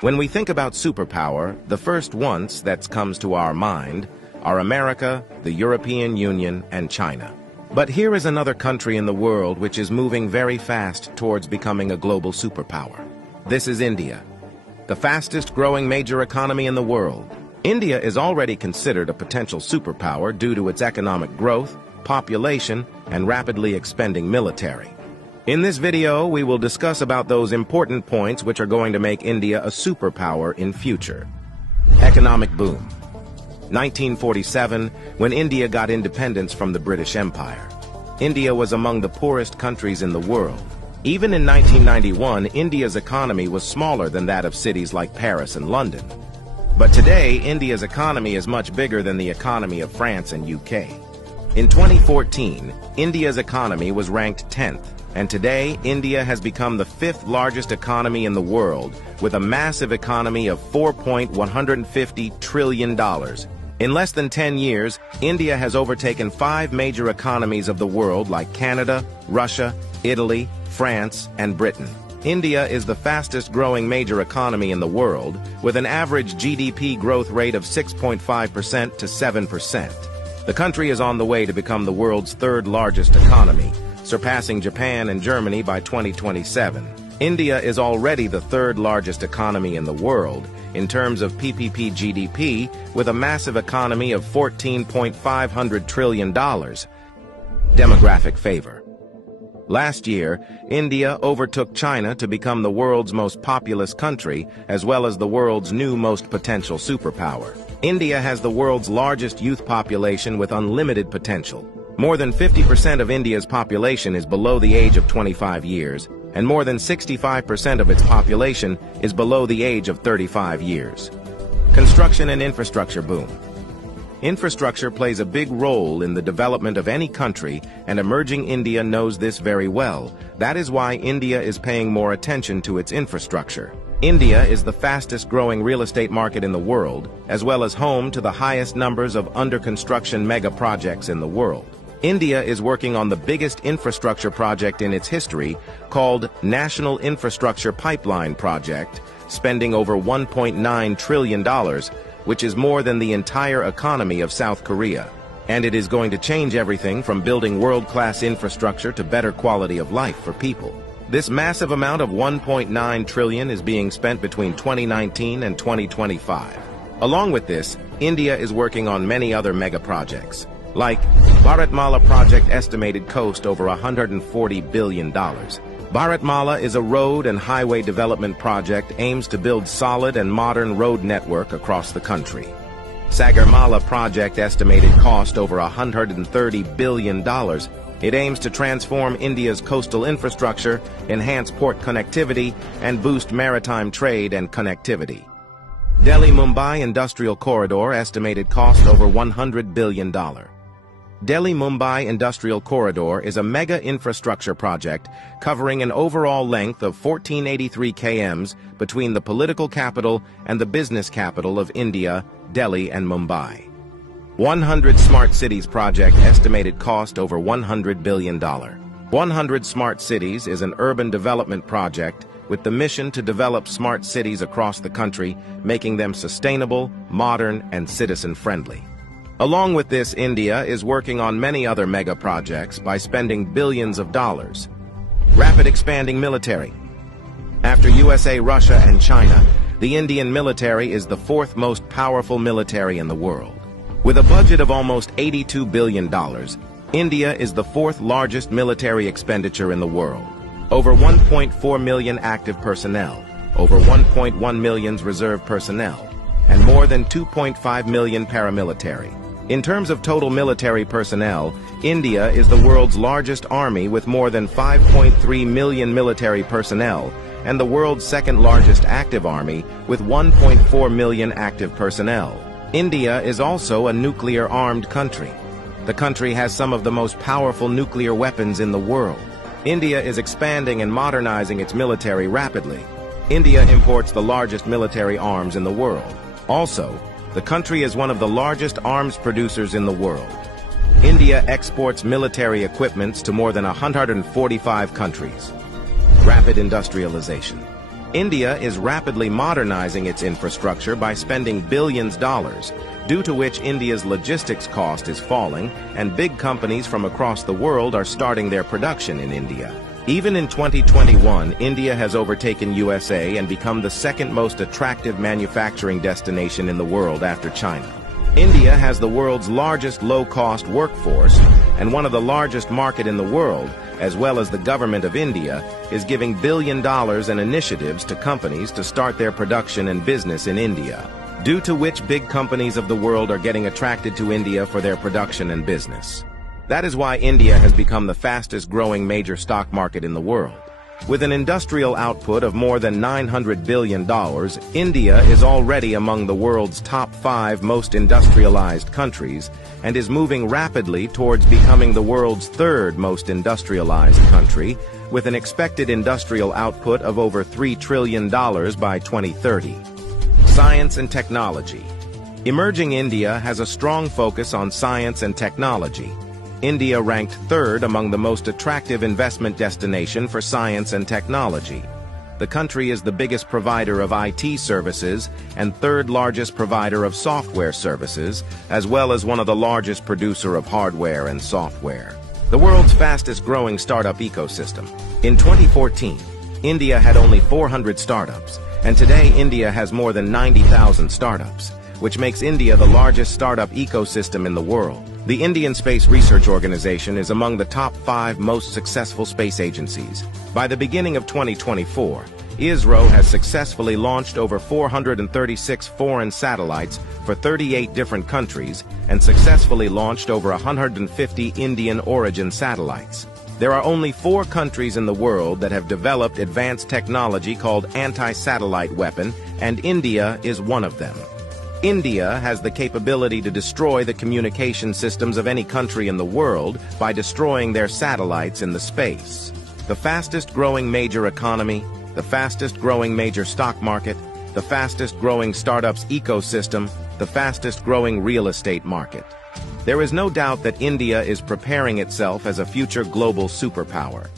When we think about superpower, the first ones that comes to our mind are America, the European Union, and China. But here is another country in the world which is moving very fast towards becoming a global superpower. This is India, the fastest growing major economy in the world. India is already considered a potential superpower due to its economic growth, population, and rapidly expanding military. In this video, we will discuss about those important points which are going to make India a superpower in future. Economic boom. 1947, when India got independence from the British Empire. India was among the poorest countries in the world. Even in 1991, India's economy was smaller than that of cities like Paris and London. But today, India's economy is much bigger than the economy of France and UK. In 2014, India's economy was ranked 10th, and today, India has become the 5th largest economy in the world, with a massive economy of $4.150 trillion. In less than 10 years, India has overtaken 5 major economies of the world like Canada, Russia, Italy, France, and Britain. India is the fastest growing major economy in the world, with an average GDP growth rate of 6.5% to 7%. The country is on the way to become the world's 3rd largest economy, surpassing Japan and Germany by 2027. India is already the 3rd largest economy in the world in terms of PPP GDP, with a massive economy of $14.5 trillion. Demographic favor. Last year, India overtook China to become the world's most populous country, as well as the world's new most potential superpower. India has the world's largest youth population with unlimited potential. More than 50% of India's population is below the age of 25 years, and more than 65% of its population is below the age of 35 years. Construction and infrastructure boom. Infrastructure plays a big role in the development of any country, and emerging India knows this very well. That is why India is paying more attention to its infrastructure. India is the fastest growing real estate market in the world, as well as home to the highest numbers of under-construction mega projects in the world. India is working on the biggest infrastructure project in its history, called National Infrastructure Pipeline Project, spending over $1.9 trillion, which is more than the entire economy of South Korea. And it is going to change everything from building world-class infrastructure to better quality of life for people. This massive amount of $1.9 trillion is being spent between 2019 and 2025. Along with this, India is working on many other mega projects, like Bharatmala project estimated cost over $140 billion. Bharatmala is a road and highway development project aims to build solid and modern road network across the country. Sagarmala project estimated cost over $130 billion. It aims to transform India's coastal infrastructure, enhance port connectivity, and boost maritime trade and connectivity. Delhi-Mumbai Industrial Corridor estimated cost over $100 billion. Delhi-Mumbai Industrial Corridor is a mega infrastructure project covering an overall length of 1483 km between the political capital and the business capital of India, Delhi and Mumbai. 100 Smart Cities project estimated cost over $100 billion. 100 Smart Cities is an urban development project with the mission to develop smart cities across the country, making them sustainable, modern, and citizen-friendly. Along with this, India is working on many other mega projects by spending billions of dollars. Rapid expanding military. After USA, Russia, and China, the Indian military is the 4th most powerful military in the world. With a budget of almost $82 billion, India is the 4th largest military expenditure in the world. Over 1.4 million active personnel, over 1.1 million reserve personnel, and more than 2.5 million paramilitary. In terms of total military personnel, India is the world's largest army with more than 5.3 million military personnel, and the world's 2nd largest active army with 1.4 million active personnel. India is also a nuclear-armed country. The country has some of the most powerful nuclear weapons in the world. India is expanding and modernizing its military rapidly. India imports the largest military arms in the world. Also, the country is one of the largest arms producers in the world. India exports military equipments to more than 145 countries. Rapid industrialization. India is rapidly modernizing its infrastructure by spending billions of dollars, due to which India's logistics cost is falling and big companies from across the world are starting their production in India. Even in 2021, India has overtaken USA and become the second most attractive manufacturing destination in the world after China. India has the world's largest low-cost workforce, and one of the largest market in the world, as well as the government of India, is giving $1 billion in initiatives to companies to start their production and business in India, due to which big companies of the world are getting attracted to India for their production and business. That is why India has become the fastest-growing major stock market in the world. With an industrial output of more than $900 billion, India is already among the world's top 5 most industrialized countries and is moving rapidly towards becoming the world's 3rd most industrialized country, with an expected industrial output of over $3 trillion by 2030. Science and technology. Emerging India has a strong focus on science and technology. India ranked 3rd among the most attractive investment destination for science and technology. The country is the biggest provider of IT services and 3rd largest provider of software services, as well as one of the largest producer of hardware and software. The world's fastest growing startup ecosystem. In 2014, India had only 400 startups, and today India has more than 90,000 startups, which makes India the largest startup ecosystem in the world. The Indian Space Research Organization is among the top 5 most successful space agencies. By the beginning of 2024, ISRO has successfully launched over 436 foreign satellites for 38 different countries and successfully launched over 150 Indian origin satellites. There are only 4 countries in the world that have developed advanced technology called anti-satellite weapon, and India is one of them. India has the capability to destroy the communication systems of any country in the world by destroying their satellites in the space. The fastest growing major economy, the fastest growing major stock market, the fastest growing startups ecosystem, the fastest growing real estate market. There is no doubt that India is preparing itself as a future global superpower.